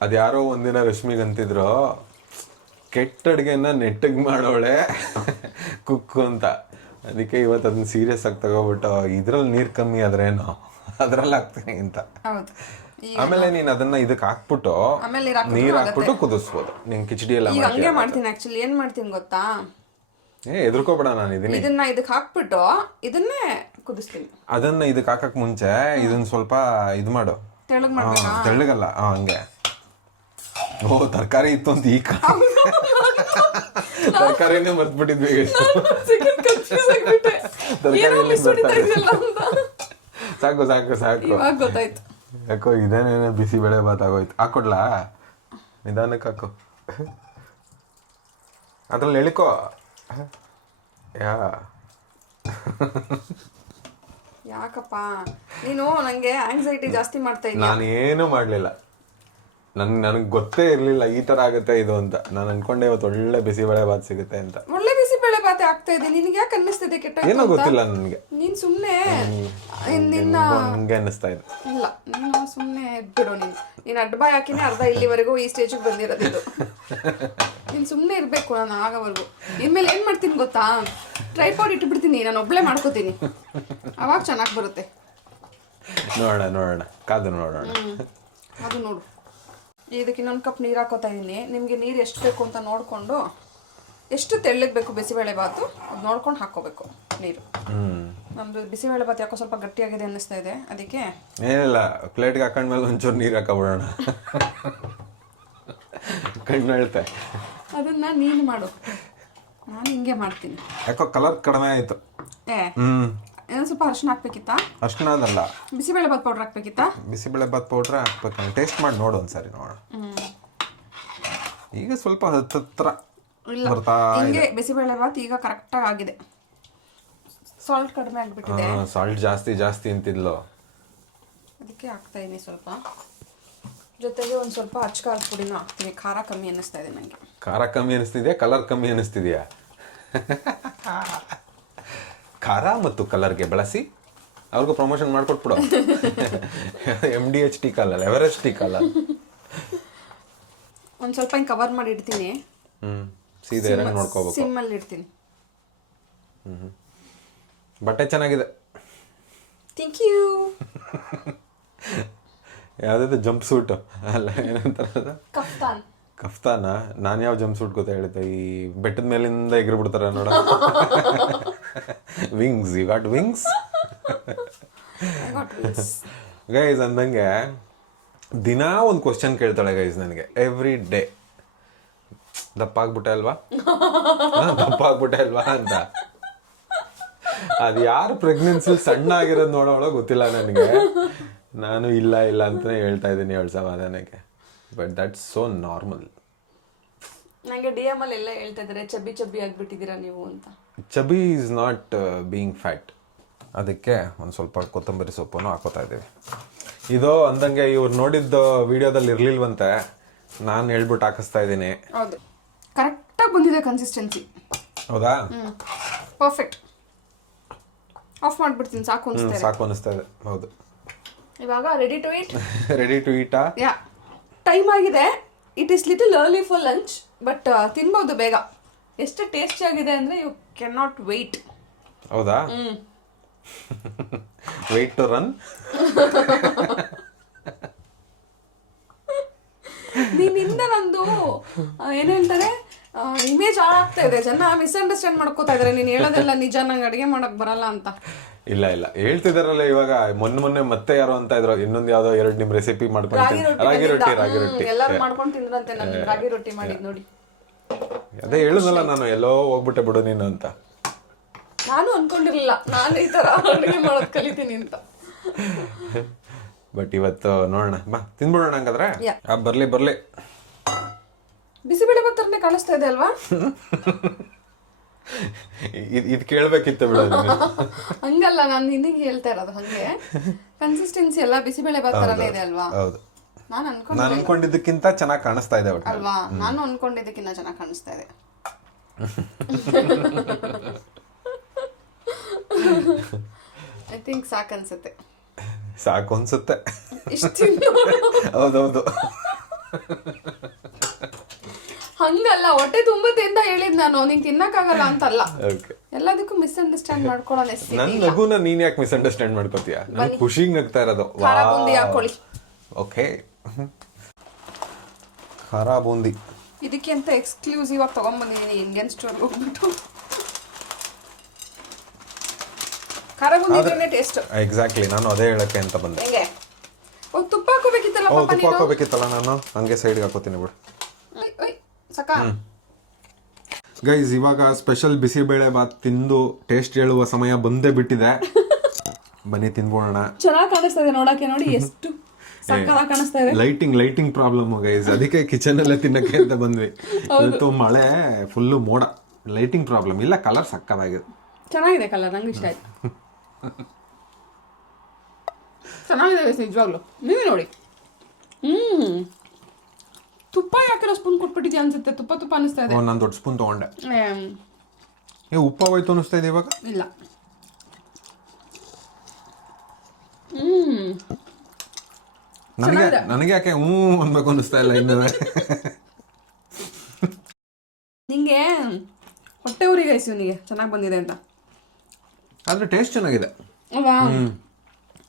S1: ಅದ್ಯಾರೋ ಒಂದಿನ ರಶ್ಮಿಗೆ ಅಂತಿದ್ರು ಕೆಟ್ಟ ಅಡುಗೆನ ನೆಟ್ಟಗ್ ಮಾಡೋಳೆ ಕುಕ್ಕು ಅಂತ. ಅದಕ್ಕೆ ಇವತ್ತು ಅದನ್ನ ಸೀರಿಯಸ್ ಆಗಿ ತಗೋಬಿಟ್ಟು ಇದ್ರಲ್ಲಿ ನೀರ್ ಕಮ್ಮಿ ಆದ್ರೇನು? ಅದ್ರಲ್ಲಿ ಹಾಕ್ತೀನಿ ಅಂತ. ಆಮೇಲೆ ನೀನ್ ಅದನ್ನ ಇದಕ್ಕೆ ಹಾಕ್ಬಿಟ್ಟು
S2: ನೀರ್.
S1: ಹಾಕ್ಬಿಟ್ಟು ಕುದಿಸ್ಬೋದು. ನಿನ್ ಕಿಚಡಿ ಎಲ್ಲ
S2: ಈಗ ಹಂಗೆ ಮಾಡ್ತೀನಿ ಆಕ್ಚುಲಿ ಏನ್ ಮಾಡ್ತೀನಿ ಗೊತ್ತಾ?
S1: ಏ ಎದ್ರಕೋಬೇಡ ನಾನು ಇದೀನಿ.
S2: ಇದನ್ನ ಇದಕ್ಕೆ ಹಾಕ್ಬಿಟ್ಟು ಇದನ್ನೇ ಕುದಿಸ್ತೀನಿ.
S1: ಅದನ್ನ ಇದಕ್ಕೆ ಹಾಕಕ್ ಮುಂಚೆ ಇದನ್ನ ಸ್ವಲ್ಪ ಇದು ಮಾಡು.
S2: ತೆಳಗ್
S1: ಹಾ,
S2: ಮಾಡ್ಬೇಕಾ
S1: ತೆಳ್ಳಗಲ್ಲ. ಹಾ ಹಂಗೆ. ಓ ತರಕಾರಿ ಇತ್ತು ಅಂತ ಈಗ ತರಕಾರಿನೇ ಮರ್ತ್ಬಿಟ್ಟಿದ್ವಿ ತರಕಾರಿ ಸಾಕು ಸಾಕು ಸಾಕು.
S2: ಗೊತ್ತಾಯ್ತು.
S1: ಯಾಕೋ ಇದೇನೇನೋ ಬಿಸಿ ಬೆಳೆ ಬಾತ್ ಆಗೋಯ್ತು ಹಾಕೊಡ್ಲಾ ನಿಧಾನಕ್ಕೆ ಹಾಕು. ಅದ್ರಲ್ಲಿ ಎಳಿಕೋ. ಯಾ.
S2: ಯಾಕಪ್ಪ? ನೀನು ನಂಗೆ ಆಂಗ್ಸೈಟಿ ಜಾಸ್ತಿ ಮಾಡ್ತಾ ಇದ್ದೀನಿ
S1: ನಾನು ಏನು ಮಾಡಲಿಲ್ಲ. ನನ್ ನನಗೆ ಗೊತ್ತೇ ಇರಲಿಲ್ಲ ಈ ಥರ ಆಗುತ್ತೆ ಇದು ಅಂತ. ನಾನು ಅನ್ಕೊಂಡೆ ಇವತ್ತು ಒಳ್ಳೆ ಬಿಸಿಬೇಳೆ ಬಾತ್ ಸಿಗುತ್ತೆ ಅಂತ.
S2: ಒಳ್ಳೆ ಬಾತೆ ಆಗ್ತಾ ಇದೆ. ನಿನಗೆ ಯಾಕೆ ಅನ್ನಿಸ್ತಿದೆ ಕೆಟ್ಟ
S1: ಏನೋ ಗೊತ್ತಿಲ್ಲ ನನಗೆ.
S2: ನೀನ್ ಸುಮ್ಮನೆ ನಿನ್ನ
S1: ಹಂಗೆ ಅನ್ನಿಸ್ತಾ ಇದೆ.
S2: ಇಲ್ಲ ನೀನು ಸುಮ್ಮನೆ ಬಿಡು ನೀನು. ನೀನು ಅಡ್ಬಾಯ್ ಹಾಕಿನೇ ಅರ್ಧ ಇಲ್ಲಿವರೆಗೂ ಈ ಸ್ಟೇಜಿಗೆ ಬಂದಿರೋದು ಇದು. ನೀನು ಸುಮ್ಮನೆ ಇರಬೇಕು ನಾನು ಆಗವರೆಗೂ. ಇನ್ಮೇಲೆ ಏನು ಮಾಡ್ತೀನಿ ಗೊತ್ತಾ? ಟ್ರೈಪಾಡ್ ಇಟ್ಬಿಡ್ತೀನಿ ನಾನು ಒಬ್ಳೆ ಮಾಡ್ಕೋತೀನಿ. ಅವಾಗ ಚೆನ್ನಾಗಿ ಬರುತ್ತೆ.
S1: ನೋಡೋಣ ನೋಡೋಣ. ಕಾದು ನೋಡೋಣ.
S2: ಅದು ನೋಡು. ಇದಕ್ಕೆ ಇನ್ನೊಂದು ಕಪ್ ನೀರು ಹಾಕೋತಾ ಇದ್ದೀನಿ ನಿಮಗೆ ನೀರು ಎಷ್ಟು ಬೇಕು ಅಂತ ನೋಡಿಕೊಂಡು ಎಷ್ಟು ತೆಳ್ಳಗೆ ಬೇಕು ಬಿಸಿಬೇಳೆ ಬಾತು ಅದು ನೋಡ್ಕೊಂಡು ಹಾಕ್ಕೋಬೇಕು ನೀರು.
S1: ನಮ್ದು
S2: ನಮ್ಮದು ಬಿಸಿಬೇಳೆ ಬಾತ್ ಯಾಕೋ ಸ್ವಲ್ಪ ಗಟ್ಟಿಯಾಗಿದೆ ಅನ್ನಿಸ್ತಾ ಇದೆ ಅದಕ್ಕೆ
S1: ಏನಿಲ್ಲ ಪ್ಲೇಟ್ಗೆ ಹಾಕೊಂಡ್ಮೇಲೆ ಒಂಚೂರು ನೀರು ಹಾಕೋಬಿಡೋಣ. ಕಣ್ಣು ಹೇಳ್ತೆ
S2: ಅದನ್ನ ನೀನು ಮಾಡು. ನಾನು ಹಿಂಗೆ ಮಾಡ್ತೀನಿ.
S1: ಯಾಕೋ ಕಲರ್ ಕಡಿಮೆ ಆಯ್ತು.
S2: ಏ ಇನ್ನೊಂದು ಸ್ವಲ್ಪ ಅರಿಶಿನ ಹಾಕ್ಬೇಕಿತ್ತಾ?
S1: ಅಷ್ಟನ್ನದಲ್ಲ
S2: ಬಿಸಿಬೇಳೆ ಬಾತ್ ಪೌಡ್ರ್ ಹಾಕ್ಬೇಕಿತ್ತಾ?
S1: ಬಿಸಿಬೇಳೆ ಬಾತ್ ಪೌಡ್ರ್ ಹಾಕ್ಬೇಕು. ಟೇಸ್ಟ್ ಮಾಡಿ ನೋಡು ಒಂದ್ಸರಿ ನೋಡೋಣ. ಈಗ ಸ್ವಲ್ಪ ಹತ್ತತ್ರ.
S2: ಇಲ್ಲ.
S1: ಬರ್ತಾ
S2: ಹಿಂಗೆ ಬಿಸಿಬೇಳೆ ಬಾತ್ ಈಗ ಕರೆಕ್ಟಾಗಿ ಆಗಿದೆ. ಸಾಲ್ಟ್ ಕಡಿಮೆ ಆಗಿಬಿಟ್ಟಿದೆ.
S1: ಸಾಲ್ಟ್ ಜಾಸ್ತಿ ಜಾಸ್ತಿ ಅಂತಿದ್ಲು.
S2: ಅದಕ್ಕೆ ಹಾಕ್ತಾ ಇದ್ದೀನಿ ಸ್ವಲ್ಪ. ಜೊತೆಗೆ ಒಂದು ಸ್ವಲ್ಪ ಅಚ್ಚಕಾರ ಪುಡಿನೂ ಹಾಕ್ತೀನಿ. ಖಾರ ಕಮ್ಮಿ ಅನ್ನಿಸ್ತಾ ಇದೆ ನನಗೆ
S1: ಖಾರ ಕಮ್ಮಿ ಅನಿಸ್ತಿದ್ಯಾ ಕಲರ್ ಕಮ್ಮಿ ಅನಿಸ್ತಿದ್ಯಾ ಖಾರ ಮತ್ತು ಕಲರ್ಗೆ ಬಳಸಿ ಅವ್ರಿಗೂ ಪ್ರಮೋಷನ್ ಮಾಡ್ಕೊಟ್ಬಿಡು. ಎಂ ಡಿ ಎಚ್ ಟಿ ಕಾಲಲ್ಲ ಎವರೆಸ್ಟ್ ಟಿ ಕಾಲ
S2: ಒಂದು ಸ್ವಲ್ಪ ಹಿಂಗೆ ಕವರ್ ಮಾಡಿ ಇಡ್ತೀನಿ.
S1: ಹ್ಮ್. ಸೀದಾ ಇರಂಗ್ ನೋಡ್ಕೋಬೇಕು.
S2: ಸಿಮ್ಮಲ್ಲಿ ಇಡ್ತೀನಿ.
S1: ಬಟ್ಟೆ ಚೆನ್ನಾಗಿದೆ.
S2: ಥ್ಯಾಂಕ್ ಯು
S1: ಯಾವುದಾದ್ರು ಜಂಪ್ ಸೂಟ್. ಅಲ್ಲ ಏನಂತಾರ
S2: ಕಫ್ತಾನ್.
S1: ಕಫ್ತಾನ? ನಾನು ಯಾವ ಜಂಪ್ ಸೂಟ್ ಗೊತ್ತಾ ಹೇಳಿದ್ದೆ? ಈ ಬೆಟ್ಟದ ಮೇಲಿಂದ ಎಗರು ಬಿಡ್ತಾರ ನೋಡ wings you got wings guys ಅಂದಂಗೆ ದಿನಾ ಒಂದು ಕ್ವಶನ್ ಕೇಳ್ತಾಳೆ ಗೈಸ್ ನನಗೆ. ಎವ್ರಿ ಡೇ ದಪ್ಪ ಆಗ್ಬಿಟ್ಟೆ ಅಲ್ವಾ? ದಪ್ಪ ಆಗ್ಬಿಟ್ಟೆ ಅಲ್ವಾ ಅಂತ. ಅದು ಯಾರು ಪ್ರೆಗ್ನೆನ್ಸಿ ಸಣ್ಣ ಆಗಿರೋದು ನೋಡೋಳ ಗೊತ್ತಿಲ್ಲ ನನಗೆ. ನಾನು ಇಲ್ಲ ಇಲ್ಲ ಅಂತಲೇ ಹೇಳ್ತಾ ಇದ್ದೀನಿ ಅವಳ ಸಮಾಧಾನಕ್ಕೆ. ಬಟ್ ದಟ್ಸ್ ಸೋ ನಾರ್ಮಲ್
S2: ನನಗೆ ಡಿ ಎಂ ಅಲ್ಲಿ ಎಲ್ಲ ಹೇಳ್ತಾ ಇದ್ದಾರೆ ಚಬ್ಬಿ ಚಬ್ಬಿ ಆಗ್ಬಿಟ್ಟಿದ್ದೀರಾ ನೀವು ಅಂತ.
S1: Chubby is not being fat ಅದಕ್ಕೆ ಒಂದು ಸ್ವಲ್ಪ ಕೊತ್ತಂಬರಿ ಸೊಪ್ಪನ್ನು ಹಾಕೋತಾ ಇದ್ದೀವಿ. ಇದು ಅಂದಂಗೆ ಇವ್ರು ನೋಡಿದ್ದ ವಿಡಿಯೋದಲ್ಲಿ ಇರಲಿಲ್ವಂತೆ. ನಾನು ಹೇಳ್ಬಿಟ್ಟು ಹಾಕಿಸ್ತಾ ಇದ್ದೀನಿ.
S2: ಕರೆಕ್ಟಾಗಿ ಬಂದಿದೆ ಕನ್ಸಿಸ್ಟೆನ್ಸಿ
S1: ಹೌದಾ?
S2: ಪರ್ಫೆಕ್ಟ್ ಆಫ್ ಮಾಡ್ಬಿಡ್ತೀನಿ ಸಾಕು ಅನ್ಸ್ತಾ
S1: ಸಾಕು ಅನಿಸ್ತಾ ಇದೆ. ಹೌದು.
S2: ಇವಾಗ ready to eat
S1: ready to eat
S2: yeah time ಆಗಿದೆ. It is little early for lunch but ತಿನ್ಬೋದು ಬೇಗ. ಎಷ್ಟು ಟೇಸ್ಟಿ ಆಗಿದೆ ಅಂದರೆ ಯು ಕ್ಯಾನ್ ನಾಟ್ ವೆಯ್ಟ್
S1: ಹೌದಾ ವೆಯ್ಟ್ ಟು ರನ್
S2: ನಿನ್ನಿಂದ ನಂದು ಏನ್ ಹೇಳ್ತಾರೆ ಇಮೇಜ್ ಹಾಳಾಗ್ತಾ ಇದೆ. ಜನ ಮಿಸ್ಅಂಡರ್ಸ್ಟ್ಯಾಂಡ್ ಮಾಡ್ಕೋತಾ ಇದಾರೆ. ನೀನು ಹೇಳೋದೆಲ್ಲ ನಿಜ ನಂಗೆ ಅಡಿಗೆ ಮಾಡಕ್ ಬರಲ್ಲ ಅಂತ.
S1: ಇಲ್ಲ ಇಲ್ಲ. ಹೇಳ್ತಿದಾರಲ್ಲ ಇವಾಗ ಮೊನ್ನೆ ಮೊನ್ನೆ ಮತ್ತೆ ಯಾರೋ ಅಂತ ಇದ್ರು. ಇನ್ನೊಂದ್ ಯಾವ್ದೋ ಎರಡು ನಿಮ್ ರೆಸಿಪಿ ಮಾಡ್ಕೊಂಡು ರಾಗಿ ರೊಟ್ಟಿ ರಾಗಿ ರೊಟ್ಟಿ
S2: ಎಲ್ಲರೂ ಮಾಡ್ಕೊಂಡು ತಿಂದ್ರಂತೆ ನಾನು ರಾಗಿ ರೊಟ್ಟಿ ಮಾಡಿದ್ ನೋಡಿ.
S1: ಅದೇ ಹೇಳುದಲ್ಲ ನಾನು ಎಲ್ಲೋ ಹೋಗ್ಬಿಟ್ಟೆ ಬಿಡು ನೀನು ಅಂತ.
S2: ನಾನು ಅನ್ಕೊಂಡಿರ್ಲಿಲ್ಲ. ನಾನು ಈ ತರ ಅಡುಗೆ ಮಾಡೋದ್ ಕಲಿತೀನಿ ಅಂತ.
S1: ಬಟ್ ಇವತ್ತು ನೋಡೋಣ. ಬಾ ತಿನ್ಬಿಡೋಣ ಹಂಗಾದ್ರೆ?
S2: Yeah.
S1: ಆ, ಬರ್ಲಿ ಬರ್ಲಿ.
S2: ಬಿಸಿಬೇಳೆ ಬತ್ತರನೆ ಕಾಣಿಸ್ತಾ ಇದೆ ಅಲ್ವಾ?
S1: ಇದ್ ಇದ್ ಕೇಳ್ಬೇಕಿತ್ತು ಬಿಡು.
S2: ಹಂಗಲ್ಲ ನಾನು ನಿನಗೆ ಹೇಳ್ತಾ ಇರೋದು ಹಂಗೆ. ಕನ್ಸಿಸ್ಟೆನ್ಸಿ ಎಲ್ಲ ಬಿಸಿಬೇಳೆ ಭಾತ್ ಥರನೇ ಇದೆ ಅಲ್ವಾ?
S1: ಹೌದು.
S2: ನಾನು ಅನ್ಕೊಂಡೆ
S1: ನಾನು ಅನ್ಕೊಂಡಿದ್ದಕ್ಕಿಂತ ಚೆನ್ನಾಗಿ ಕಾಣಿಸ್ತಾ ಇದೆ ಒಟ್ಟು
S2: ಅಲ್ವಾ? ನಾನು ಅನ್ಕೊಂಡಿದ್ದಕ್ಕಿಂತ ಚೆನ್ನಾಗಿ ಕಾಣಿಸ್ತಾ ಇದೆ. ಐ ಥಿಂಕ್ ಸಾಕ್ ಅನ್ಸುತ್ತೆ
S1: ಸಾಕು ಅನ್ಸುತ್ತೆ ಹೌದೌದು
S2: ಹಂಗಲ್ಲ ಹೊಟ್ಟೆ ತುಂಬತ್ತೆ ಅಂತ ಹೇಳಿದ್ ನಾನು. ನಿಂಗೆ ತಿನ್ನಕ್ಕಾಗಲ್ಲ ಅಂತಲ್ಲ. ಎಲ್ಲದಕ್ಕೂ ಮಿಸ್ಅಂಡರ್ಸ್ಟ್ಯಾಂಡ್ ಮಾಡ್ಕೊಳ್ಳೋ ನೆಸ್ಸಿ
S1: ನನ್ ನಗುನ ನೀನ್ ಯಾಕೆ ಮಿಸ್ಅಂಡರ್ಸ್ಟ್ಯಾಂಡ್ ಮಾಡ್ಕೋತೀಯ? ನನ್ ಖುಷಿಗೆ ನಗ್ತಾ ಇರೋದು.
S2: ಖಾರ ಬೂಂದಿ ಹಾಕೊಳ್ಳಿ
S1: ಓಕೆ ಖಾರ ಬೂಂದಿ.
S2: ಇದಕ್ಕೆ ಅಂತ ಎಕ್ಸ್ಕ್ಲೂಸಿವ್ ಆಗಿ ತಗೊಂಡ್ಬಂದಿದ್ದೀನಿ ಇಂಡಿಯನ್ ಸ್ಟೋರ್ ಹೋಗ್ಬಿಟ್ಟು. ಖಾರ ಟೇಸ್ಟ್
S1: ಎಕ್ಸಾಕ್ಟ್ಲಿ ನಾನು ಅದೇ ಹೇಳಕ್ಕೆ ಅಂತ ಬಂದೆ.
S2: ಹೆಂಗೆ? ಓ ತುಪ್ಪ ಹಾಕೋಬೇಕಿತ್ತಲ್ಲ
S1: ಓ
S2: ಪಾಪ
S1: ತುಪ್ಪ
S2: ನೀನು?
S1: ಹಾಕೋಬೇಕಿತ್ತಲ್ಲ ನಾನು. ಹಂಗೆ ಸೈಡ್ಗೆ ಹಾಕೋತೀನಿ ಬಿಡು.
S2: ಒಯ್, ಒಯ್, ಸಕ.
S1: ಗೈಸ್ ಇವಾಗ ಸ್ಪೆಷಲ್ ಬಿಸಿಬೇಳೆ ಬಾತ್ ತಿಂದು ಟೇಸ್ಟ್ ಹೇಳುವ ಸಮಯ ಬಂದೇ ಬಿಟ್ಟಿದೆ. ಬನ್ನಿ ತಿನ್ಬೋಣ.
S2: ಚೆನ್ನಾಗಿ ಕಾಣಿಸ್ತಾ ಇದೆ ನೋಡಕ್ಕೆ ನೋಡಿ ಎಷ್ಟು ಸಕ್ಕತ್ತಾಗಿ ಕಾಣಿಸ್ತಾ ಇದೆ.
S1: ಲೈಟಿಂಗ್ ಲೈಟಿಂಗ್ ಪ್ರಾಬ್ಲಮ್ ಗೈಸ್ ಅದಕ್ಕೆ ಕಿಚನ್ ಅಲ್ಲೇ ತಿನ್ನಕ್ಕೆ ಅಂತ ಬಂದ್ವಿ. ಇವತ್ತು ಮಳೆ ಫುಲ್ಲು ಮೋಡ. ಲೈಟಿಂಗ್ ಪ್ರಾಬ್ಲಮ್ ಇಲ್ಲ ಕಲರ್ ಸಕ್ಕದಾಗಿದೆ
S2: ಚೆನ್ನಾಗಿದೆ ಕಲರ್ ನಂಗೆ ಇಷ್ಟ ಆಯ್ತು. ಚೆನ್ನಾಗಿದೆ ನಿಜವಾಗ್ಲು. ನೀವೇ ನೋಡಿ. ಹ್ಮ್. ತುಪ್ಪ ಯಾಕಿರೋ ಸ್ಪೂನ್ ಕೊಟ್ಬಿಟ್ಟಿದ್ಯಾ ಅನ್ಸುತ್ತೆ? ತುಪ್ಪ ತುಪ್ಪ ಅನಿಸ್ತಾ ಇದೆ.
S1: ನಾನು ದೊಡ್ಡ ಸ್ಪೂನ್ ತಗೊಂಡೆ. ಏ ಉಪ್ಪ ಹೋಯ್ತು ಅನಿಸ್ತಾ ಇದೆ ಇವಾಗ?
S2: ಇಲ್ಲ. ಹ್ಮ್.
S1: ನನಗೆ. ನನಗೆ ಯಾಕೆ ಹ್ಞೂ ಅನ್ಬೇಕು ಅನಿಸ್ತಾ ಇಲ್ಲ ಇನ್ನು.
S2: ನಿಂಗೆ ಹೊಟ್ಟೆ ಉರಿ ಗೈಸ್ ಇವನಿಗೆ. ಚೆನ್ನಾಗಿ ಬಂದಿದೆ ಅಂತ.
S1: ಆದ್ರೆ ಟೇಸ್ಟ್ ಚೆನ್ನಾಗಿದೆ.
S2: ಅಲ್ವಾ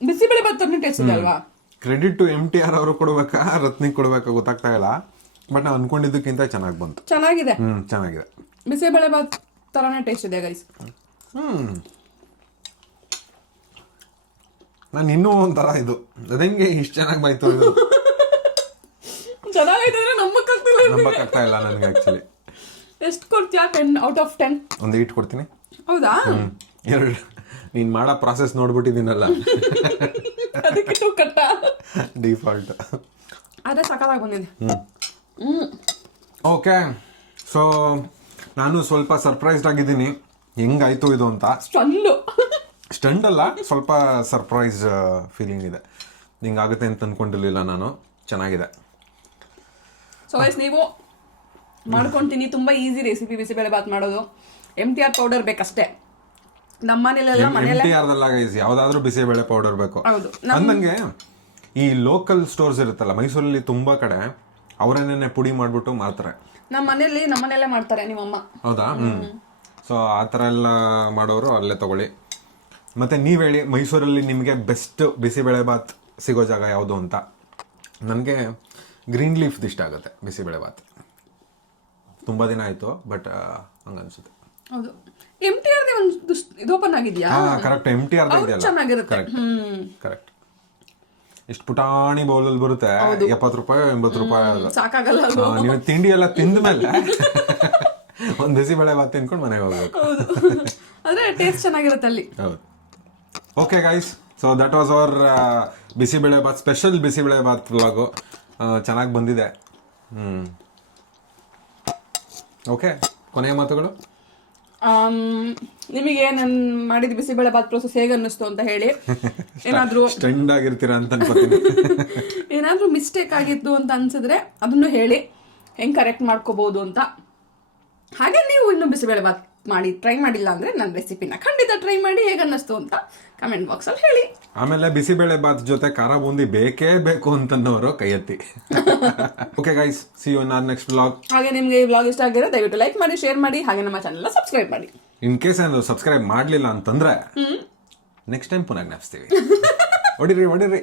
S2: ಬಿಸಿಬೇಳೆ ಭಾತ್ ಟೇಸ್ಟ್ ಇದೆ ಅಲ್ವಾ?
S1: Credit to M T R ಅವರು ಕೊಡ್ಬೇಕಾ ರತ್ನಿಗೆ ಕೊಡ್ಬೇಕಾ ಗೊತ್ತಾಗ್ತಾ ಇಲ್ಲ. ಬಟ್ ನಾವು ಅನ್ಕೊಂಡಿದ್ದಕ್ಕಿಂತ ಚೆನ್ನಾಗಿ ಬಂತು.
S2: ಚೆನ್ನಾಗಿದೆ.
S1: ಹ್ಮ್ ಚೆನ್ನಾಗಿದೆ.
S2: ಬಿಸಿಬೇಳೆ ಭಾತ್ ತರನೇ ಟೇಸ್ಟ್ ಇದೆ ಗೈಸ್
S1: ಹ್ಮ್. ನಾನು ಇನ್ನೂ ಒಂಥರ ಇದು. ಅದಂಗೆ ಇಷ್ಟು ಚೆನ್ನಾಗಿ ಬಾಯ್ತು ಇದು.
S2: ಚೆನ್ನಾಗೈತೆ ಅಂದ್ರೆ ನಂಬಕ್ಕಾಗ್ತಿಲ್ಲ
S1: ನಂಬಕ್ಕಾಗ್ತಾ ಇಲ್ಲ ನನಗೆ ಆ್ಯಕ್ಚುಲಿ
S2: ಎಷ್ಟು ಕೊಡ್ತೀಯಾ? ಟೆನ್ ಔಟ್ ಆಫ್ ಟೆನ್
S1: ಒಂದು ಈಟ್ ಕೊಡ್ತೀನಿ.
S2: ಹೌದಾ?
S1: ಎರಡು. ನೀನು ಮಾಡೋ ಪ್ರಾಸೆಸ್ ನೋಡ್ಬಿಟ್ಟಿದ್ದೀನಲ್ಲ.
S2: ಅದಕ್ಕೆ ಕಟ್ಟ.
S1: ಡಿಫಾಲ್ಟ್
S2: ಅದೇ ಸಕಲಾಗಿ ಬಂದಿದೆ.
S1: ಓಕೆ ಸೊ ನಾನು ಸ್ವಲ್ಪ ಸರ್ಪ್ರೈಸ್ಡ್ ಆಗಿದ್ದೀನಿ. ಹೆಂಗಾಯ್ತು ಇದು ಅಂತ?
S2: ಸ್ಟಲ್ಲು
S1: ಸ್ಟಂಡ್ ಅಲ್ಲ ಸ್ವಲ್ಪ ಸರ್ಪ್ರೈಸ್ ಫೀಲಿಂಗ್ ಇದೆ. ಹಿಂಗಾಗುತ್ತೆ ಅಂತ ಅನ್ಕೊಂಡಿರ್ಲಿಲ್ಲ ನಾನು. ಚೆನ್ನಾಗಿದೆ.
S2: ಸೊ ಗೈಸ್ ನೀವು ಮಾಡ್ಕೊಂತೀನಿ. ತುಂಬಾ ಈಸಿ ರೆಸಿಪಿ ಬಿಸಿಬೇಳೆ ಬಾತ್ ಮಾಡೋದು. ಎಂ ಟಿ ಆರ್ ಪೌಡರ್ ಬೇಕಷ್ಟೇ. ನಮ್ಮ ಮನೇಲೆಲ್ಲ
S1: ಎಂ
S2: ಮನೇಲೆ
S1: ಟಿ ಆರ್ದಲ್ಲ ಗೈಸ್ ಯಾವ್ದಾದ್ರು ಬಿಸಿಬೇಳೆ ಪೌಡರ್ ಬೇಕು.
S2: ಹೌದು.
S1: ಅಂದಂಗೆ ಈ ಲೋಕಲ್ ಸ್ಟೋರ್ಸ್ ಇರುತ್ತಲ್ಲ ಮೈಸೂರಲ್ಲಿ ತುಂಬಾ ಕಡೆ ಅವರೇನೇನೆ ಪುಡಿ ಮಾಡ್ಬಿಟ್ಟು ಮಾರ್ತಾರೆ.
S2: ನಮ್ಮ ಮನೆಯಲ್ಲಿ ನಮ್ಮ ಮಾಡ್ತಾರೆ ನಿಮ್ಮಮ್ಮ
S1: ಹೌದಾ? ಹ್ಮ್. ಸೊ ಆ ಥರ ಎಲ್ಲ ಮಾಡೋರು ಅಲ್ಲೇ ತಗೊಳ್ಳಿ. ಮತ್ತೆ ನೀವು ಹೇಳಿ ಮೈಸೂರಲ್ಲಿ ನಿಮಗೆ ಬೆಸ್ಟ್ ಬಿಸಿಬೇಳೆ ಬಾತ್ ಸಿಗೋ ಜಾಗ ಯಾವುದು ಅಂತ. ನನಗೆ ಗ್ರೀನ್ ಲೀಫ್ ಇಷ್ಟ ಆಗುತ್ತೆ ಬಿಸಿಬೇಳೆ ಬಾತ್. ತುಂಬಾ ದಿನ ಆಯ್ತು ಬಟ್ ಹಂಗನ್ಸುತ್ತೆ.
S2: ಹೌದು. ಎಂ ಟಿ ಒಂದು ಇದು ಓಪನ್ ಆಗಿದೆಯಾ?
S1: ಕರೆಕ್ಟ್ ಎಂ ಟಿ ಆರ್
S2: ಅವ್ರು ಚೆನ್ನಾಗಿರುತ್ತೆ.
S1: ಕರೆಕ್ಟ್
S2: ಹ್ಮ್.
S1: ಕರೆಕ್ಟ್ ಇಷ್ಟು ಪುಟಾಣಿ ಬೌಲಲ್ಲಿ ಬರುತ್ತೆ. ಎಪ್ಪತ್ತು ರೂಪಾಯಿ ಎಂಬತ್ತು ರೂಪಾಯಿ ಅಲ್ಲ
S2: ಸಾಕಾಗಲ್ಲ.
S1: ಆ, ನೀವು ತಿಂಡಿ ಎಲ್ಲ ತಿಂದ ಮೇಲೆ ಒಂದು ಬಿಸಿಬೇಳೆ ಭಾತ್ ತಿನ್ಕೊಂಡು ಮನೆಗೆ ಹೋಗ್ಬೇಕು.
S2: ಹೌದು. ಆದ್ರೆ ಟೇಸ್ಟ್ ಚೆನ್ನಾಗಿರುತ್ತೆ ಅಲ್ಲಿ.
S1: ಹೌದು. Okay guys so that was our bisibele bath special bisibele bath vlog ಚೆನ್ನಾಗಿ ಬಂದಿದೆ. ಹ್ಮ್. ಓಕೆ ಕೊನೆಯ ಮಾತುಗಳು?
S2: ನಿಮಗೆ ನಾನು ಮಾಡಿದ ಬಿಸಿಬೇಳೆ ಬಾತ್ ಪ್ರೋಸೆಸ್ ಹೇಗೆ ಅನ್ನಿಸ್ತು ಅಂತ ಹೇಳಿ. ಏನಾದ್ರೂ
S1: ಸ್ಟ್ರೆಂಡ್ ಆಗಿರ್ತೀರಾ ಅಂತ ಅನ್ಕೋತೀನಿ.
S2: ಏನಾದ್ರೂ ಮಿಸ್ಟೇಕ್ ಆಗಿತ್ತು ಅಂತ ಅನ್ಸಿದ್ರೆ ಅದನ್ನು ಹೇಳಿ ಹೆಂಗ್ ಕರೆಕ್ಟ್ ಮಾಡ್ಕೋಬಹುದು ಅಂತ. ಹಾಗೆ ನೀವು ಇನ್ನು ಬಿಸಿಬೇಳೆ ಬಾತ್ ಮಾಡಿ ಟ್ರೈ ಮಾಡಿಲ್ಲ ಅಂದ್ರೆ ನನ್ನ ರೆಸಿಪಿನ ಖಂಡಿತ ಟ್ರೈ ಮಾಡಿ ಹೇಗೆ ಅನ್ನಿಸ್ತು ಅಂತ ಕಮೆಂಟ್ ಬಾಕ್ಸ್ ಅಲ್ಲಿ ಹೇಳಿ.
S1: ಆಮೇಲೆ ಬಿಸಿಬೇಳೆ ಬಾತ್ ಜೊತೆ ಖಾರ ಬೂಂದಿ ಬೇಕೇ ಬೇಕು ಅಂತನ್ನೋರು ಕೈ ಎತ್ತಿ okay guys see you in our next blog
S2: ಹಾಗೆ ನಿಮಗೆ ಈ ಬ್ಲಾಗ್ ಇಷ್ಟ ಆಗಿದ್ರೆ ದಯವಿಟ್ಟು ಲೈಕ್ ಮಾಡಿ ಶೇರ್ ಮಾಡಿ ಹಾಗೆ ನಮ್ಮ ಚಾನೆಲ್ ಸಬ್ಸ್ಕ್ರೈಬ್ ಮಾಡಿ.
S1: ಇನ್ ಕೇಸ್ ಏನಾದ್ರು ಸಬ್ಸ್ಕ್ರೈಬ್ ಮಾಡಲಿಲ್ಲ ಅಂತಂದ್ರೆ ನೆಕ್ಸ್ಟ್ ಟೈಮ್ ಪುನಃ ಜ್ಞಾಪಿಸ್ತೀವಿ. ಹೊಡಿರಿ ಹೊಡಿರಿ.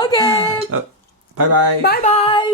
S2: ಓಕೆ
S1: ಬಾಯ್ ಬಾಯ್
S2: ಬಾಯ್ ಬಾಯ್